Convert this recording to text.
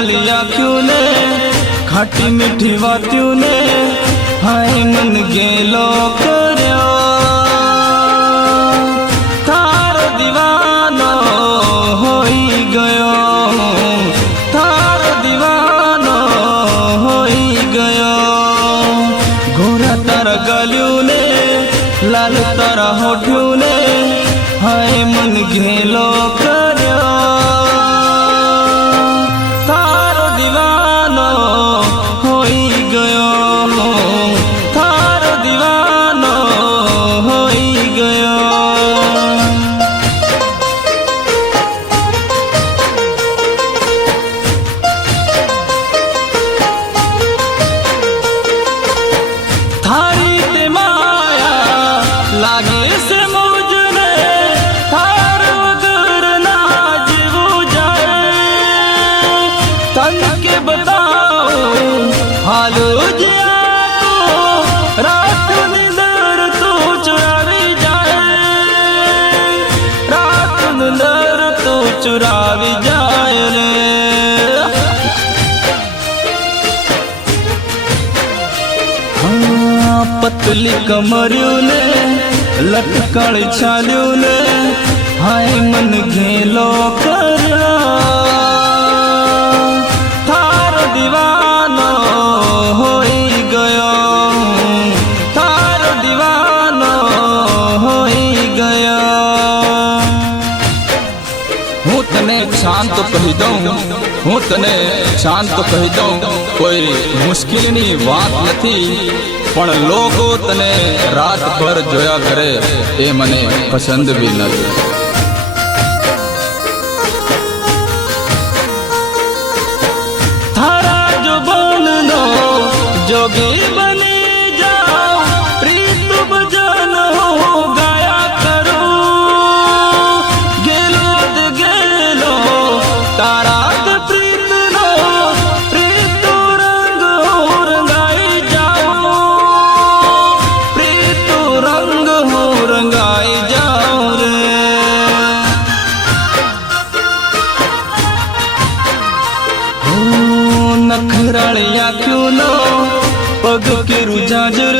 कालिया क्यों ने खाटी मीठी बातियों ने हाय मन गेलो कर्यो थारो दीवानो होई गयो थारो दीवानो होई गयो गोरा तारा गालियों ने लाल तारा होठियों ने हाय मन गेलो कर्यो थारो दीवानो होई गयो थारो दीवानो होई गयो। थारी ते माया लागे से मुझने थार वगर ना जीवो जाए तन के बताओ हाल जिया को रात निंदर तो चुरावी जाए रात निंदर तो चुरावी जाए रे पतली कमरियों ने लटकल छालियों ने हाय मन गेलो कर्यो थारो दीवानो होई गयो थारो दीवानो होई गयो। हूँ तने शांत तो कही दऊं हूँ तने शांत तो कही दऊं कोई मुश्किल नी बात नथी पण लोगो तने रात भर जोया करे ए मने पसंद भी नहीं। थारा जो बननो जोगी बनी जाओ प्रीत भजन हो गाया करो गेलो दे गेलो तारा दे प्रीत नो प्रीत रंग हो रंगाई जाओ प्रीत रंग हो रंगाई जाओ रे नखरालिया क्यों नो पग के रुझाजर